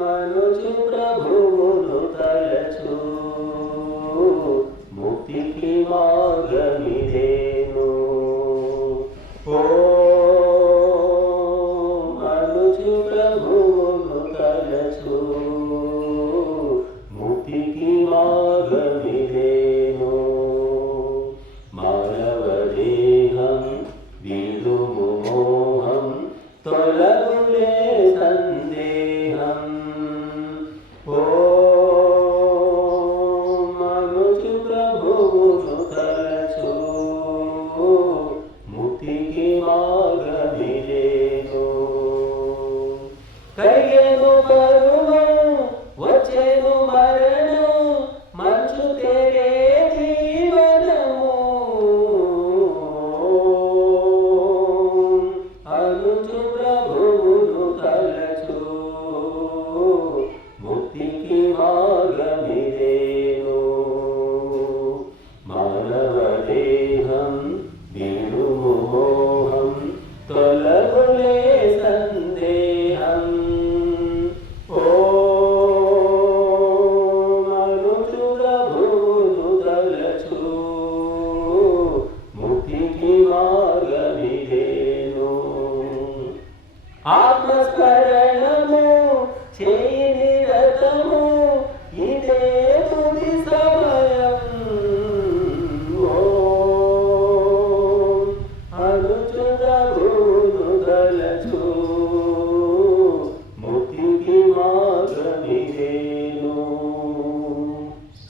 మనుజు ప్రభువును తలచు ముక్తికి మార్గమిదేను. మనుజు ప్రభువును తలచు ముక్తికి మార్గమిదేను. మానవదేహం విడుము మోహం తొలగులే సందేహం. మనుజు ప్రభువును తలచు ముక్తికి మార్గమిదేను. కయ్యను కరుణం వచ్చెను మరణం మంచు తెరే జీవనము. అనుజు ప్రభువును తలచు ముక్తికి మార్గమిదేను. మానవదేహం విడుము మోహం తొలగులే సందేహం. మనుజు ప్రభువును తలచు ముక్తికి మార్గమిదేను. ఆత్మస్మరణము చేయి నిరతము ఇదే తుది సమయం. అనుజు ప్రభువును తలచు ముక్తికి మార్గమిదేను.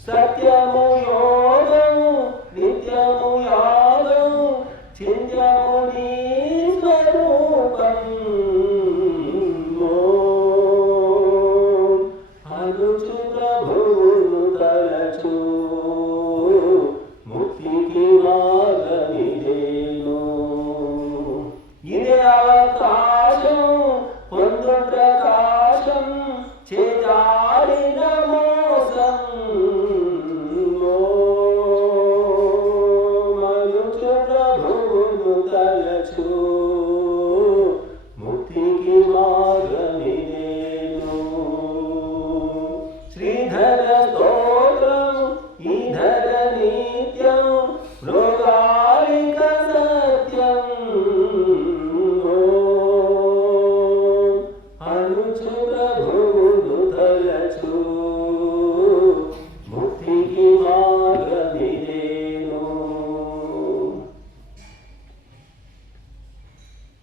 సత్యము యోగం నిత్యము యాగం చింద్యము నీ స్వరూపం.